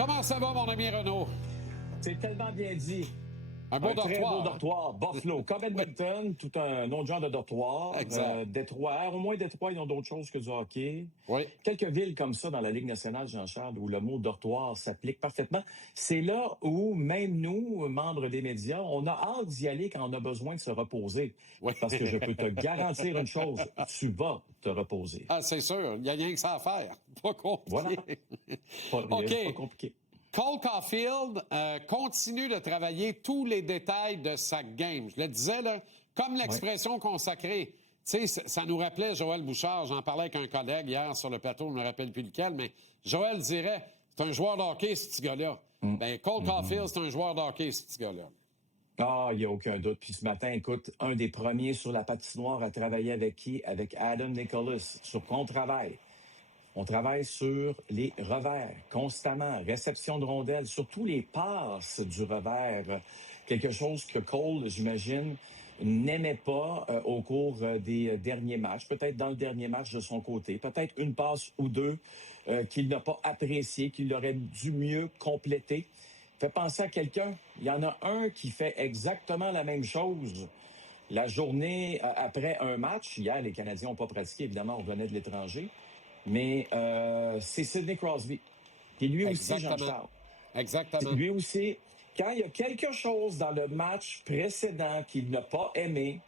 Comment ça va, mon ami Renaud? C'est tellement bien dit. Un beau dortoir. Très beau dortoir. Buffalo, comme Edmonton, tout un autre genre de dortoir. Détroit. Au moins, Détroit, ils ont d'autres choses que du hockey. Oui. Quelques villes comme ça dans la Ligue nationale, Jean-Charles, où le mot dortoir s'applique parfaitement. C'est là où, même nous, membres des médias, on a hâte d'y aller quand on a besoin de se reposer. Oui. Parce que je peux te garantir une chose, tu vas te reposer. Ah, c'est sûr. Il n'y a rien que ça à faire. Pas compliqué. Voilà. Pas compliqué. Cole Caulfield continue de travailler tous les détails de sa game. Je le disais, là, comme l'expression consacrée. Tu sais, ça nous rappelait Joël Bouchard. J'en parlais avec un collègue hier sur le plateau, je ne me rappelle plus lequel, mais Joël dirait, c'est un joueur de hockey, ce petit gars-là. Ben, Cole Caulfield, c'est un joueur de hockey, ce petit gars-là. Ah, il n'y a aucun doute. Puis ce matin, écoute, un des premiers sur la patinoire à travailler avec qui? Avec Adam Nicholas, sur qu'on travaille. On travaille sur les revers constamment, réception de rondelles, surtout les passes du revers. Quelque chose que Cole, j'imagine, n'aimait pas au cours des derniers matchs. Peut-être dans le dernier match de son côté. Peut-être une passe ou deux qu'il n'a pas apprécié, qu'il aurait dû mieux compléter. Fait penser à quelqu'un. Il y en a un qui fait exactement la même chose. La journée après un match, hier, les Canadiens n'ont pas pratiqué, évidemment, on venait de l'étranger. Mais c'est Sidney Crosby. Et lui aussi, Jean-Charles. Exactement. Lui aussi, quand il y a quelque chose dans le match précédent qu'il n'a pas aimé,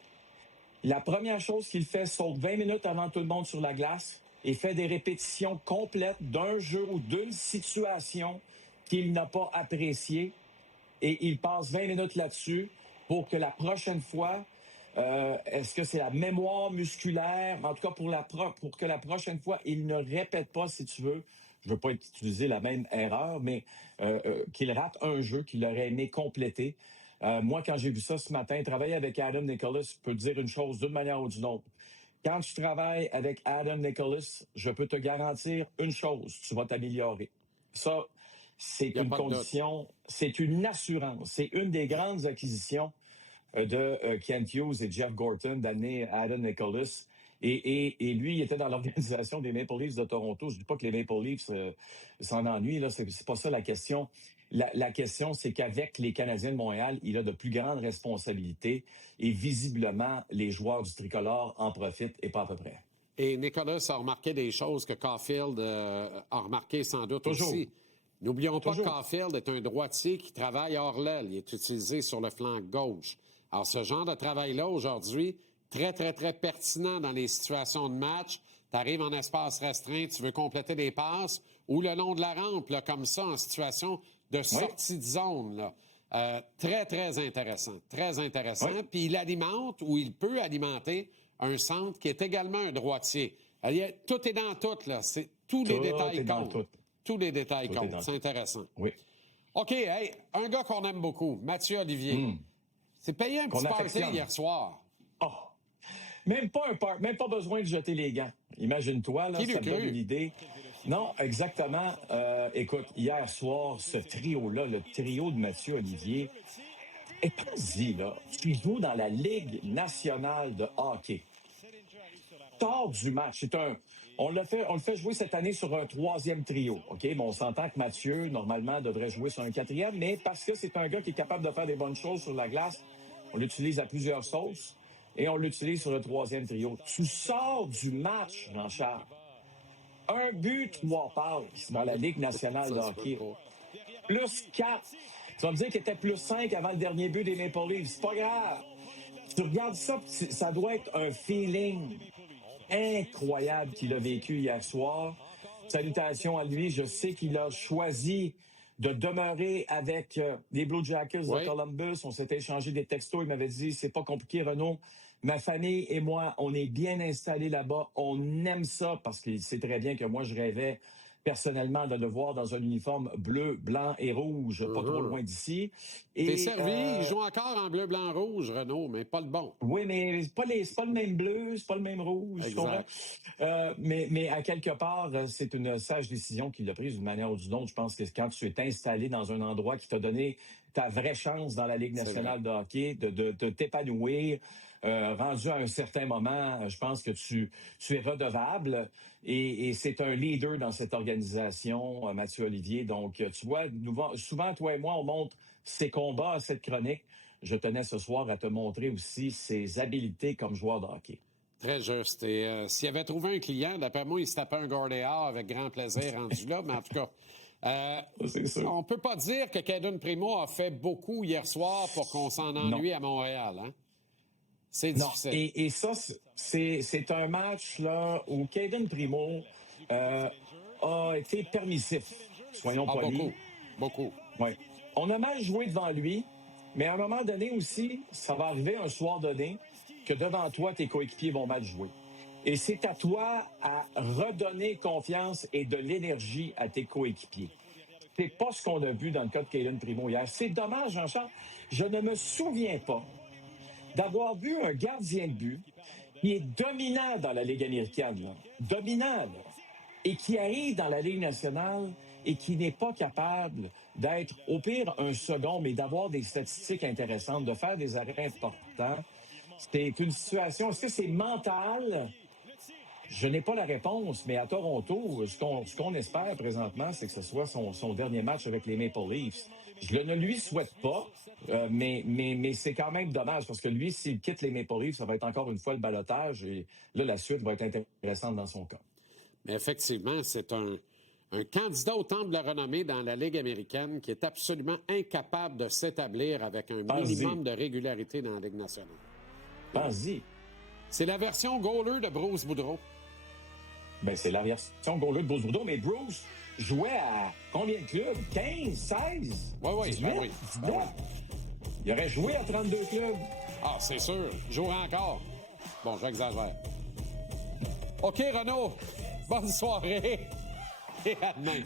la première chose qu'il fait, saute 20 minutes avant tout le monde sur la glace et fait des répétitions complètes d'un jeu ou d'une situation qu'il n'a pas appréciée. Et il passe 20 minutes là-dessus pour que la prochaine fois... est-ce que c'est la mémoire musculaire? En tout cas, pour que la prochaine fois, il ne répète pas, si tu veux, je veux pas utiliser la même erreur, mais qu'il rate un jeu qu'il aurait aimé compléter. Moi, quand j'ai vu ça ce matin, travailler avec Adam Nicholas, je peux te dire une chose d'une manière ou d'une autre. Quand tu travailles avec Adam Nicholas, je peux te garantir une chose, tu vas t'améliorer. Ça, c'est une condition, c'est une assurance, c'est une des grandes acquisitions de Kent Hughes et Jeff Gorton, d'amener Adam Nicholas. Et lui, il était dans l'organisation des Maple Leafs de Toronto. Je dis pas que les Maple Leafs s'en ennuient, là. C'est pas ça la question. La question, c'est qu'avec les Canadiens de Montréal, il a de plus grandes responsabilités. Et visiblement, les joueurs du tricolore en profitent et pas à peu près. Et Nicholas a remarqué des choses que Caulfield a remarqué sans doute aussi. N'oublions pas que Caulfield est un droitier qui travaille hors l'aile. Il est utilisé sur le flanc gauche. Alors, ce genre de travail-là, aujourd'hui, très, très, très pertinent dans les situations de match. Tu arrives en espace restreint, tu veux compléter des passes, ou le long de la rampe, là, comme ça, en situation de sortie de zone. Là. Très, très intéressant. Très intéressant. Oui. Puis il alimente, ou il peut alimenter, un centre qui est également un droitier. Alors, tout est dans tout, là. Tous les détails comptent. Tous les détails comptent. C'est intéressant. Oui. OK, hey, un gars qu'on aime beaucoup, Mathieu Olivier. C'est payé un petit party hier soir. Oh! Même pas besoin de jeter les gants. Imagine-toi, là, ça me donne une idée. Non, exactement. Écoute, hier soir, ce trio-là, le trio de Mathieu Olivier, et pense-y, là, tu joues dans la Ligue nationale de hockey. Tard du match, on le fait jouer cette année sur un troisième trio. OK? Bon, on s'entend que Mathieu, normalement, devrait jouer sur un quatrième, mais parce que c'est un gars qui est capable de faire des bonnes choses sur la glace, on l'utilise à plusieurs sauces et on l'utilise sur le troisième trio. Tu sors du match, Jean-Charles. Un but, 3 passes dans la Ligue nationale de hockey. Plus 4. Tu vas me dire qu'il était plus 5 avant le dernier but des Maple Leafs. C'est pas grave. Tu regardes ça, ça doit être un feeling incroyable qu'il a vécu hier soir. Salutations à lui. Je sais qu'il a choisi de demeurer avec les Blue Jackets de Columbus. On s'était échangé des textos. Il m'avait dit, c'est pas compliqué, Renaud. Ma famille et moi, on est bien installés là-bas. On aime ça parce qu'il sait très bien que moi, je rêvais personnellement de le voir dans un uniforme bleu, blanc et rouge, pas trop loin d'ici. T'es servi, il joue encore en bleu, blanc, rouge, Renaud, mais pas le bon. Oui, mais c'est pas le même bleu, c'est pas le même rouge. Exact. Mais à quelque part, c'est une sage décision qu'il a prise d'une manière ou d'une autre. Je pense que quand tu es installé dans un endroit qui t'a donné ta vraie chance dans la Ligue nationale de hockey, de t'épanouir, rendu à un certain moment, je pense que tu es redevable et c'est un leader dans cette organisation, Mathieu Olivier. Donc, tu vois, souvent, toi et moi, on montre ses combats à cette chronique. Je tenais ce soir à te montrer aussi ses habiletés comme joueur de hockey. Très juste. Et s'il avait trouvé un client, d'après moi, il se tapait un Gordéard avec grand plaisir rendu là. Mais en tout cas, on ne peut pas dire que Caden Primo a fait beaucoup hier soir pour qu'on s'en ennuie à Montréal. Hein? C'est difficile. Et ça, c'est un match là, où Caden Primo a été permissif. Soyons polis. Beaucoup. Ouais. On a mal joué devant lui, mais à un moment donné aussi, ça va arriver un soir donné que devant toi, tes coéquipiers vont mal jouer. Et c'est à toi à redonner confiance et de l'énergie à tes coéquipiers. C'est pas ce qu'on a vu dans le cas de Caden Primo hier. C'est dommage, Jean-Charles. Je ne me souviens pas d'avoir vu un gardien de but qui est dominant dans la Ligue américaine, là. Dominant, là, et qui arrive dans la Ligue nationale et qui n'est pas capable d'être, au pire, un second, mais d'avoir des statistiques intéressantes, de faire des arrêts importants. C'est une situation, est-ce que c'est mental? Je n'ai pas la réponse, mais à Toronto, ce qu'on espère présentement, c'est que ce soit son dernier match avec les Maple Leafs. Je ne lui souhaite pas, mais c'est quand même dommage, parce que lui, s'il quitte les Maple Leafs, ça va être encore une fois le ballottage, et là, la suite va être intéressante dans son cas. Mais effectivement, c'est un candidat au temple de la renommée dans la Ligue américaine qui est absolument incapable de s'établir avec un minimum de régularité dans la Ligue nationale. Pense-y. C'est la version goaler de Bruce Boudreau. Ben, c'est la version goaler de Bruce Boudreau, mais Bruce jouait à combien de clubs? 15, 16? Oui, 18, ben oui. 19? Ben oui. Il aurait joué à 32 clubs. Ah, c'est sûr. Il jouera encore. Bon, j'exagère. OK, Renaud. Bonne soirée. Et à demain.